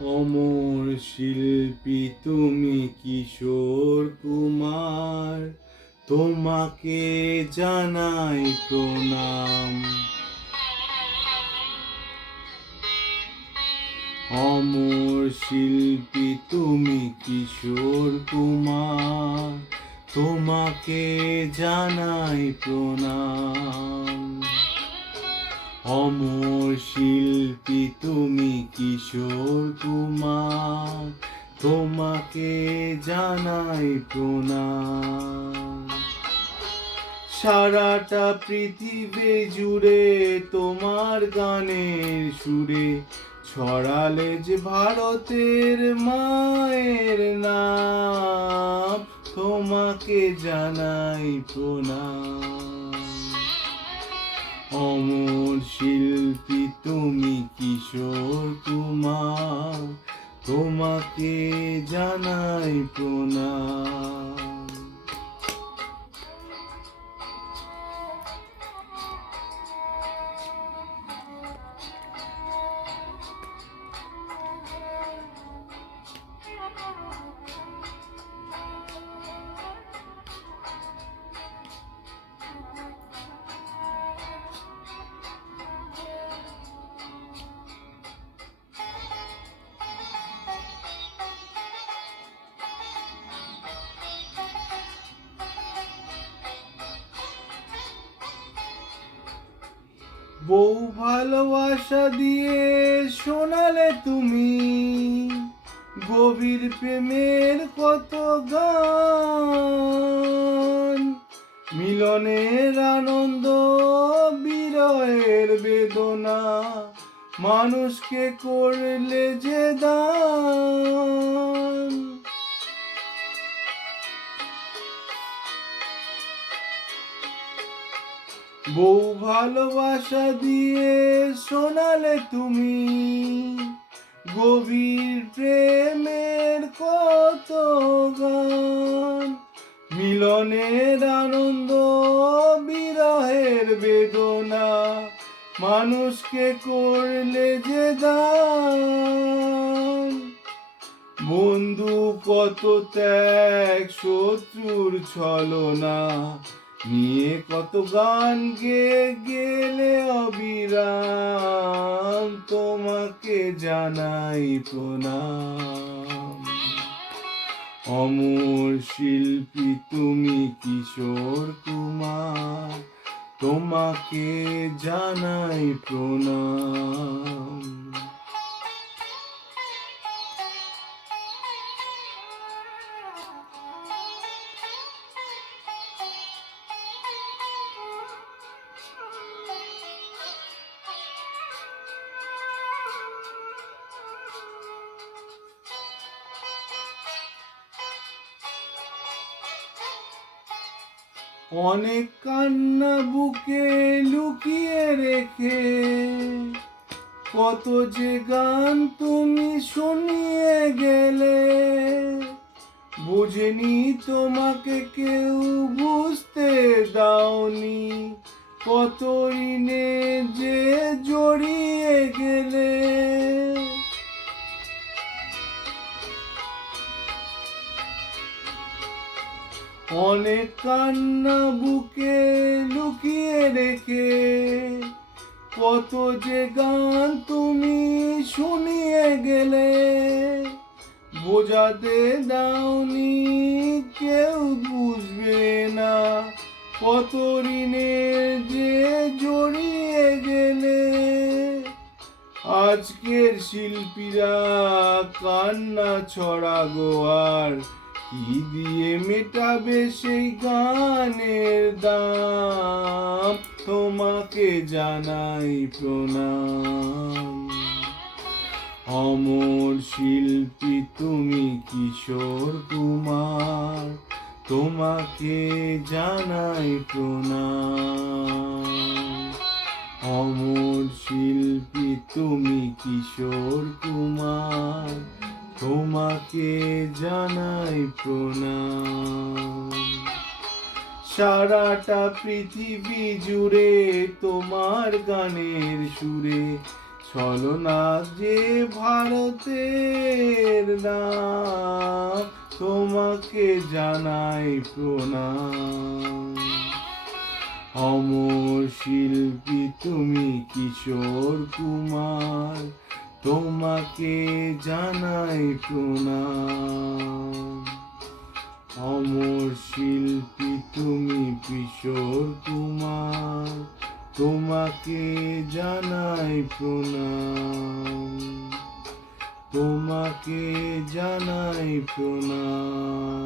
অমর শিল্পী তুমি কিশোর কুমার, তোমাকে জানাই প্রণাম। অমর শিল্পী তুমি কিশোর কুমার, তোমাকে জানাই প্রণাম। অমর শিল্পী তুমি কিশোর কুমার, তোমাকে জানাই প্রণাম। সারাটা পৃথিবী জুড়ে তোমার গানের সুরে ছড়ালে যে ভারতের মায়ের নাম, তোমাকে জানাই প্রণাম। অমর শিল্পী তুমি কিশোর কুমার, তোমাকে জানাই প্রণাম। বউ ভালোবাসা দিয়ে শোনালে তুমি গভীর প্রেমের কত গান। মিলনের আনন্দ, বিরহের বেদনা, মানুষকে করলে যে দান। বউ ভালোবাসা দিয়ে শোনালে তুমি গভীর প্রেমের কত গান। মিলনের আনন্দ, বিরহের বেদনা, মানুষকে করলে যে দান। বন্ধু কত ত্যাগ, শত্রুর ছলনা নিয়ে কত গান গেয়ে গেলে অবিরাম, তোমাকে জানাই প্রণাম। অমর শিল্পী তুমি কিশোর কুমার, তোমাকে জানাই প্রণাম। অনেক কান্না বুকে লুকিয়ে রেখে কত যে গান তুমি শুনিয়ে গেলে। বুঝেনি তোমাকে কেউ, বুঝতে দাওনি, কত ঋণে যে জড়িয়ে গেলে। অনেক কান্না বুকে লুকিয়ে রেখে কত যে গান তুমি শুনিয়ে গেলে। বোঝাতে দাওনি, কেউ বুঝবে না, কত ঋণে যে জড়িয়ে গেলে। আজকের শিল্পীরা কান্না ছড়া গোয়ার, কি দিয়ে মেটাবে সেই গানের দাম, তোমাকে জানাই প্রণাম। অমর শিল্পী তুমি কিশোর কুমার, তোমাকে জানাই প্রণাম। অমর শিল্পী তুমি কিশোর কুমার, তোমাকে জানাই প্রণাম। সারাটা পৃথিবী জুড়ে তোমার গানের সুরে ছলনা যে ভারতের নাম, তোমাকে জানাই প্রণাম। অমর শিল্পী তুমি কিশোর কুমার, তোমাকে জানাই প্রণাম। অমর শিল্পী তুমি কিশোর কুমার, তোমাকে জানাই প্রণাম, তোমাকে জানাই প্রণাম।